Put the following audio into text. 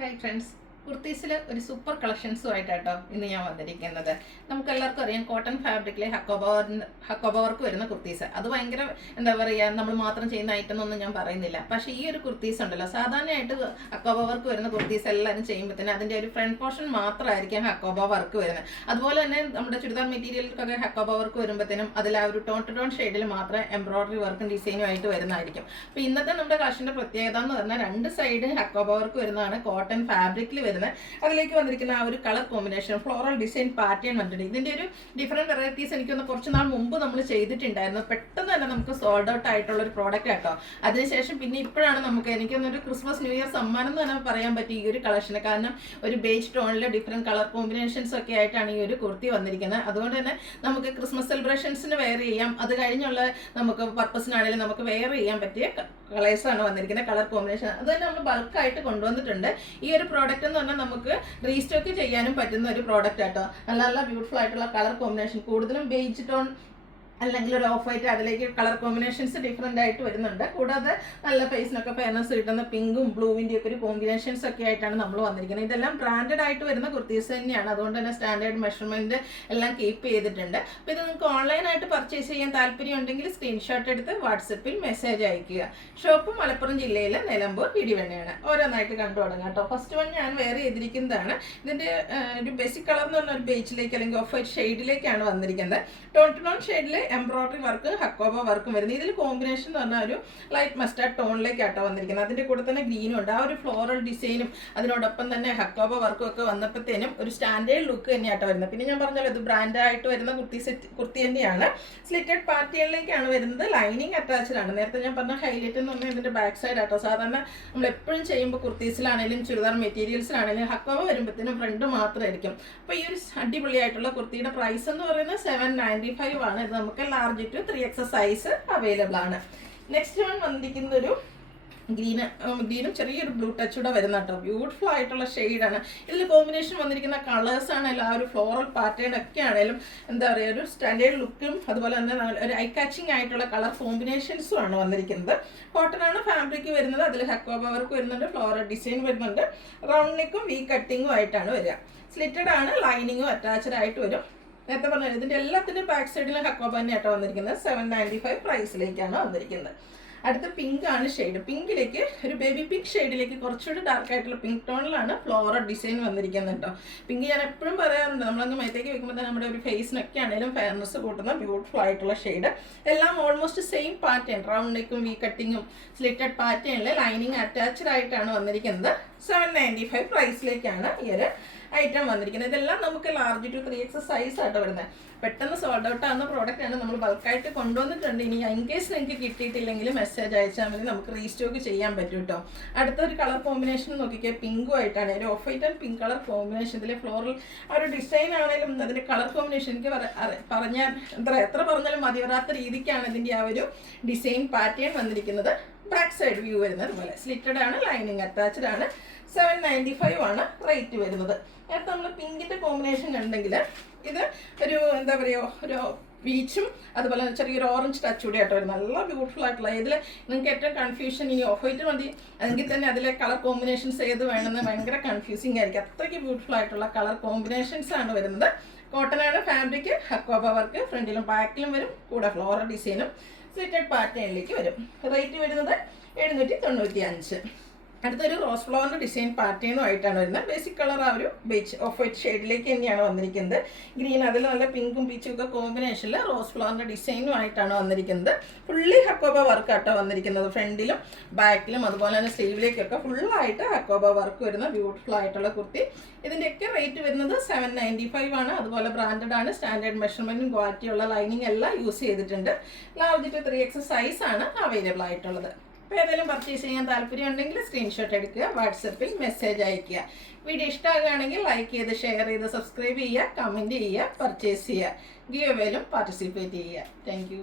Hi friends, കുർത്തീസിൽ ഒരു super കളക്ഷൻസുമായിട്ടാട്ടോ ഇന്ന് ഞാൻ വന്നിരിക്കുന്നത്. നമുക്കെല്ലാവർക്കും അറിയാം, കോട്ടൺ ഫാബ്രിക്കിലെ ഹക്കോബ വർക്ക് വരുന്ന കുർത്തീസ്. അത് ഭയങ്കര എന്താ പറയുക, നമ്മൾ മാത്രം ചെയ്യുന്ന ഐറ്റം എന്നൊന്നും ഞാൻ പറയുന്നില്ല. പക്ഷേ ഈ ഒരു കുർത്തീസ് ഉണ്ടല്ലോ, സാധാരണയായിട്ട് ഹക്കോബ വർക്ക് വരുന്ന കുർത്തീസ് എല്ലാവരും ചെയ്യുമ്പോഴത്തേനും അതിൻ്റെ ഒരു ഫ്രണ്ട് പോർഷൻ മാത്രമായിരിക്കും ഹക്കോബ വർക്ക് വരുന്നത്. അതുപോലെ തന്നെ നമ്മുടെ ചുരിദാർ മെറ്റീരിയൽക്കൊക്കെ ഹക്കോബ വർക്ക് വരുമ്പോഴത്തേനും അതിൽ ആ ഒരു ടോൺ ടു ടോൺ ഷെയ്ഡിൽ മാത്രമേ എംബ്രോയിഡറി വർക്കും ഡിസൈനും ആയിട്ട് വരുന്നതായിരിക്കും. അപ്പോൾ ഇന്നത്തെ നമ്മുടെ കളക്ഷൻ്റെ പ്രത്യേകത എന്ന് പറഞ്ഞാൽ രണ്ട് സൈഡ് ഹക്കോബ വർക്ക് വരുന്നതാണ് കോട്ടൺ ഫാബ്രിക്കിൽ വരുന്നത്. അതിലേക്ക് വന്നിരിക്കുന്ന ആ ഒരു colour combination floral design pattern വന്നിട്ടുണ്ട്. ഇതിന്റെ ഒരു ഡിഫറെന്റ് വെറൈറ്റീസ് എനിക്കൊന്ന് കുറച്ച് നാൾ മുമ്പ് നമ്മൾ ചെയ്തിട്ടുണ്ടായിരുന്നു. പെട്ടെന്ന് തന്നെ നമുക്ക് സോൾഡ് ഔട്ട് ആയിട്ടുള്ള ഒരു പ്രോഡക്റ്റ് ആട്ടോ. അതിനുശേഷം പിന്നെ ഇപ്പോഴാണ് എനിക്കൊന്നൊരു ക്രിസ്മസ് ന്യൂ ഇയർ സമ്മാനം എന്ന് തന്നെ പറയാൻ പറ്റും ഈ ഒരു കളക്ഷന്. കാരണം ഒരു ബേജ് ടോണിൽ ഡിഫറെന്റ് കളർ കോമ്പിനേഷൻസ് ഒക്കെ ആയിട്ടാണ് ഈ ഒരു കുർത്തി വന്നിരിക്കുന്നത്. അതുകൊണ്ട് തന്നെ നമുക്ക് ക്രിസ്മസ് സെലിബ്രേഷൻസിന് വെയർ ചെയ്യാം. അത് കഴിഞ്ഞുള്ള നമുക്ക് പർപ്പസിനാണെങ്കിലും നമുക്ക് വെയർ ചെയ്യാൻ പറ്റിയ കളേഴ്സാണ് വന്നിരിക്കുന്നത്, കളർ കോമ്പിനേഷൻ. അത് തന്നെ നമ്മൾ ബൾക്കായിട്ട് കൊണ്ടുവന്നിട്ടുണ്ട്. ഈ ഒരു പ്രോഡക്റ്റ് എന്ന് പറഞ്ഞാൽ നമുക്ക് റീസ്റ്റോക്ക് ചെയ്യാനും പറ്റുന്ന ഒരു പ്രോഡക്റ്റ് ആട്ടോ. നല്ല നല്ല ബ്യൂട്ടിഫുൾ ആയിട്ടുള്ള കളർ കോമ്പിനേഷൻ, കൂടുതലും ബേജ് ടോൺ അല്ലെങ്കിൽ ഒരു ഓഫ് വൈറ്റ്, അതിലേക്ക് കളർ കോമ്പിനേഷൻസ് ഡിഫറെൻ്റ് ആയിട്ട് വരുന്നുണ്ട്. കൂടാതെ നല്ല ഫേസിനൊക്കെ ഫെയർനെസ് കിട്ടുന്ന പിങ്കും ബ്ലൂവിൻ്റെ ഒക്കെ ഒരു കോമ്പിനേഷൻസ് ഒക്കെ ആയിട്ടാണ് നമ്മൾ വന്നിരിക്കുന്നത്. ഇതെല്ലാം ബ്രാൻഡഡ് ആയിട്ട് വരുന്ന കുർത്തീസ് തന്നെയാണ്. അതുകൊണ്ട് തന്നെ സ്റ്റാൻഡേർഡ് മെഷർമെൻറ്റ് എല്ലാം കീപ്പ് ചെയ്തിട്ടുണ്ട്. അപ്പോൾ ഇത് നിങ്ങൾക്ക് ഓൺലൈനായിട്ട് പർച്ചേസ് ചെയ്യാൻ താല്പര്യം ഉണ്ടെങ്കിൽ സ്ക്രീൻഷോട്ട് എടുത്ത് വാട്സപ്പിൽ മെസ്സേജ് അയക്കുക. ഷോപ്പ് മലപ്പുറം ജില്ലയിലെ നിലമ്പൂർ പിടിവെണ്ണയാണ്. ഓരോന്നായിട്ട് കണ്ടു തുടങ്ങാം കേട്ടോ. ഫസ്റ്റ് വൺ ഞാൻ വെയർ ചെയ്തിരിക്കുന്നതാണ്. ഇതിൻ്റെ ഒരു ബേസിക് കളർ എന്ന് പറഞ്ഞാൽ ഒരു ബേജിലേക്ക് അല്ലെങ്കിൽ ഓഫ് വൈറ്റ് ഷെയ്ഡിലേക്കാണ് വന്നിരിക്കുന്നത്. ടോൺ ടു ടോൺ ഷെയ്ഡിൽ എംബ്രോയിഡറി വർക്ക് ഹക്കോബ വർക്കും വരുന്നത്. ഇതിൽ കോമ്പിനേഷൻ എന്ന് പറഞ്ഞാൽ ഒരു ലൈറ്റ് മസ്റ്റാർഡ് ടോണിലേക്കാട്ടോ വന്നിരിക്കുന്നത്. അതിൻ്റെ കൂടെ തന്നെ ഗ്രീനും ഉണ്ട്. ആ ഒരു ഫ്ലോറൽ ഡിസൈനും അതിനോടൊപ്പം തന്നെ ഹക്കോബ വർക്കും ഒക്കെ വന്നപ്പോഴത്തേനും ഒരു സ്റ്റാൻഡേർഡ് ലുക്ക് തന്നെയാട്ടോ വരുന്നത്. പിന്നെ ഞാൻ പറഞ്ഞല്ലോ, ഇത് ബ്രാൻഡായിട്ട് വരുന്ന കുർത്തി തന്നെയാണ്. സ്ലിറ്റഡ് പാർട്ടികളിലേക്കാണ് വരുന്നത്. ലൈനിങ് അറ്റാച്ച്ഡ് ആണ്. നേരത്തെ ഞാൻ പറഞ്ഞ ഹൈലൈറ്റ് എന്ന് പറഞ്ഞാൽ ഇതിൻ്റെ ബാക്ക് സൈഡ് ആട്ടോ. സാധാരണ നമ്മൾ എപ്പോഴും ചെയ്യുമ്പോൾ കുർത്തീസിലാണെങ്കിലും ചുരിദാർ മെറ്റീരിയൽസിലാണെങ്കിലും ഹക്കോബ വരുമ്പോഴത്തേനും ഫ്രണ്ട് മാത്രമായിരിക്കും. അപ്പോൾ ഈ ഒരു അടിപൊളിയായിട്ടുള്ള കുർത്തിയുടെ പ്രൈസ് എന്ന് പറയുന്നത് 795 ആണ്. ഇത് നമുക്ക് large to 3XS size available ആണ്. നെക്സ്റ്റ് വൺ വന്നിരിക്കുന്ന ഒരു ഗ്രീനും ചെറിയൊരു ബ്ലൂ ടച്ച് കൂടെ വരുന്ന കേട്ടോ. ബ്യൂട്ടിഫുൾ ആയിട്ടുള്ള ഷെയ്ഡാണ്. ഇതിൽ കോമ്പിനേഷൻ വന്നിരിക്കുന്ന കളേഴ്സ് ആണെങ്കിലും ആ ഒരു ഫ്ലോറൽ പാറ്റേൺ ഒക്കെ ആണെങ്കിലും എന്താ പറയുക, ഒരു സ്റ്റാൻഡേർഡ് ലുക്കും അതുപോലെ തന്നെ ഒരു ഐ കാച്ചിങ് ആയിട്ടുള്ള കളർ കോമ്പിനേഷൻസും ആണ് വന്നിരിക്കുന്നത്. കോട്ടൺ ആണ് ഫാബ്രിക് വരുന്നത്. അതിൽ ഹക്കോബ വർക്ക് വരുന്നുണ്ട്, ഫ്ലോറൽ ഡിസൈൻ വരുന്നുണ്ട്, റൗണ്ട് നെക്കും വി കട്ടിങ്ങും ആയിട്ടാണ് വരിക. സ്ലിറ്റഡ് ആണ്, ലൈനിങ്ങും അറ്റാച്ച്ഡ് ആയിട്ട് വരും. നേരത്തെ പറഞ്ഞത് ഇതിൻ്റെ എല്ലാത്തിൻ്റെ ബാക്ക് സൈഡിലും ഹക്കോബ തന്നെയായിട്ടാണ് വന്നിരിക്കുന്നത്. 795 പ്രൈസിലേക്കാണ് വന്നിരിക്കുന്നത്. അടുത്ത പിങ്ക് ആണ് ഷെയ്ഡ്. പിങ്കിലേക്ക് ഒരു ബേബി പിങ്ക് ഷെയ്ഡിലേക്ക് കുറച്ചുകൂടി ഡാർക്ക് ആയിട്ടുള്ള പിങ്ക് ടോണിലാണ് ഫ്ലോറൽ ഡിസൈൻ വന്നിരിക്കുന്നത് കേട്ടോ. പിങ്ക് ഞാൻ എപ്പോഴും പറയാറുണ്ട്, നമ്മളങ്ങ് മേത്തേക്ക് വെക്കുമ്പോൾ തന്നെ നമ്മുടെ ഒരു ഫേസിനൊക്കെ ആണെങ്കിലും ഫെയർനെസ് കൂട്ടുന്ന ബ്യൂട്ടിഫുൾ ആയിട്ടുള്ള ഷെയ്ഡ്. എല്ലാം ഓൾമോസ്റ്റ് സെയിം പാറ്റേൺ, റൗണ്ട് നെക്കും വി കട്ടിങ്ങും സ്ലിറ്റഡ് പാറ്റേണിൽ ലൈനിങ് അറ്റാച്ച്ഡ് ആയിട്ടാണ് വന്നിരിക്കുന്നത്. 795 പ്രൈസിലേക്കാണ് ഈ ഒരു ഐറ്റം വന്നിരിക്കുന്നത്. ഇതെല്ലാം നമുക്ക് ലാർജ് ടു 3XS സൈസ് ആയിട്ട് വരുന്നത്. പെട്ടെന്ന് സോൾഡ് ഔട്ട് ആകുന്ന പ്രോഡക്റ്റ് ആണ്. നമ്മൾ ബൾക്കായിട്ട് കൊണ്ടുവന്നിട്ടുണ്ട്. ഇനി ഇൻ കേസ് നിങ്ങൾക്ക് കിട്ടിയിട്ടില്ലെങ്കിൽ മെസ്സേജ് അയച്ചാൽ മതി, നമുക്ക് റീസ്റ്റോക്ക് ചെയ്യാൻ പറ്റും കേട്ടോ. അടുത്തൊരു കളർ കോമ്പിനേഷൻ നോക്കിക്കുക, പിങ്കും ആയിട്ടാണ്. ഒരു of white and pink colour combination. ഇതിലെ ഫ്ലോറൽ ആ ഒരു ഡിസൈൻ ആണെങ്കിലും അതിൻ്റെ കളർ കോമ്പിനേഷൻ എനിക്ക് പറഞ്ഞാൽ എത്ര പറഞ്ഞാലും മതി വരാത്ത രീതിക്കാണ് ഇതിൻ്റെ ആ ഒരു ഡിസൈൻ പാറ്റേൺ വന്നിരിക്കുന്നത്. ബാക്ക് സൈഡ് വ്യൂ വരുന്നത് പോലെ സ്ലിറ്റഡ് ആണ്, ലൈനിങ് അറ്റാച്ച്ഡ് ആണ്. 795 ആണ് റേറ്റ് വരുന്നത്. നേരത്തെ നമ്മൾ പിങ്കിൻ്റെ കോമ്പിനേഷൻ ഉണ്ടെങ്കിൽ ഇത് ഒരു എന്താ പറയുക, ഒരു പീച്ചും അതുപോലെ ചെറിയൊരു ഓറഞ്ച് ടച്ച് കൂടി ആയിട്ട് വരും. നല്ല ബ്യൂട്ടിഫുൾ ആയിട്ടുള്ള. ഇതിൽ നിങ്ങൾക്ക് ഏറ്റവും കൺഫ്യൂഷൻ ഇനി ഓഫ് വൈറ്റ് മതി അല്ലെങ്കിൽ തന്നെ അതിലെ കളർ കോമ്പിനേഷൻസ് ഏത് വേണമെന്ന് ഭയങ്കര കൺഫ്യൂസിങ് ആയിരിക്കും. അത്രയ്ക്ക് ബ്യൂട്ടിഫുൾ ആയിട്ടുള്ള കളർ കോമ്പിനേഷൻസ് ആണ് വരുന്നത്. കോട്ടൺ ആണ് ഫാബ്രിക്, ഹക്കോബ വർക്ക് ഫ്രണ്ടിലും ബാക്കിലും വരും, കൂടെ ഫ്ലോറൽ ഡിസൈനും സ്ലിറ്റഡ് പാറ്റേണിലേക്ക് വരും. റേറ്റ് വരുന്നത് 795. അടുത്തൊരു റോസ് ഫ്ലവറിൻ്റെ ഡിസൈൻ പാറ്റേണും ആയിട്ടാണ് വരുന്നത്. ബേസിക് കളർ ആ ഒരു ബേജ് ഓഫ് വൈറ്റ് ഷെയ്ഡിലേക്ക് തന്നെയാണ് വന്നിരിക്കുന്നത്. ഗ്രീൻ, അതിൽ നല്ല പിങ്കും പീച്ചും ഒക്കെ കോമ്പിനേഷനിൽ റോസ് ഫ്ലവറിൻ്റെ ഡിസൈനും ആയിട്ടാണ് വന്നിരിക്കുന്നത്. ഫുള്ളി ഹക്കോബ വർക്ക് ആട്ടോ വന്നിരിക്കുന്നത്. ഫ്രണ്ടിലും ബാക്കിലും അതുപോലെ തന്നെ സ്ലീവിലേക്കൊക്കെ ഫുള്ളായിട്ട് ഹക്കോബ വർക്ക് വരുന്ന ബ്യൂട്ടിഫുൾ ആയിട്ടുള്ള കുർത്തി. ഇതിൻ്റെയൊക്കെ റേറ്റ് വരുന്നത് 795 ആണ്. അതുപോലെ ബ്രാൻഡഡ് ആണ്, സ്റ്റാൻഡേർഡ് മെഷർമെൻറ്റും ക്വാളിറ്റിയുള്ള ലൈനിങ് എല്ലാം യൂസ് ചെയ്തിട്ടുണ്ട്. ലാർജ് ടു 3XS സൈസ് ആണ് അവൈലബിൾ ആയിട്ടുള്ളത്. അപ്പോൾ ഏതെങ്കിലും പർച്ചേസ് ചെയ്യാൻ താല്പര്യം ഉണ്ടെങ്കിൽ സ്ക്രീൻഷോട്ട് എടുക്കുക, വാട്സപ്പിൽ മെസ്സേജ് അയയ്ക്കുക. വീഡിയോ ഇഷ്ടമാകുകയാണെങ്കിൽ ലൈക്ക് ചെയ്ത് ഷെയർ ചെയ്ത് സബ്സ്ക്രൈബ് ചെയ്യുക, കമൻറ്റ് ചെയ്യുക, പർച്ചേസ് ചെയ്യുക, ഗിവ് അവേയിലും പാർട്ടിസിപ്പേറ്റ് ചെയ്യുക. താങ്ക്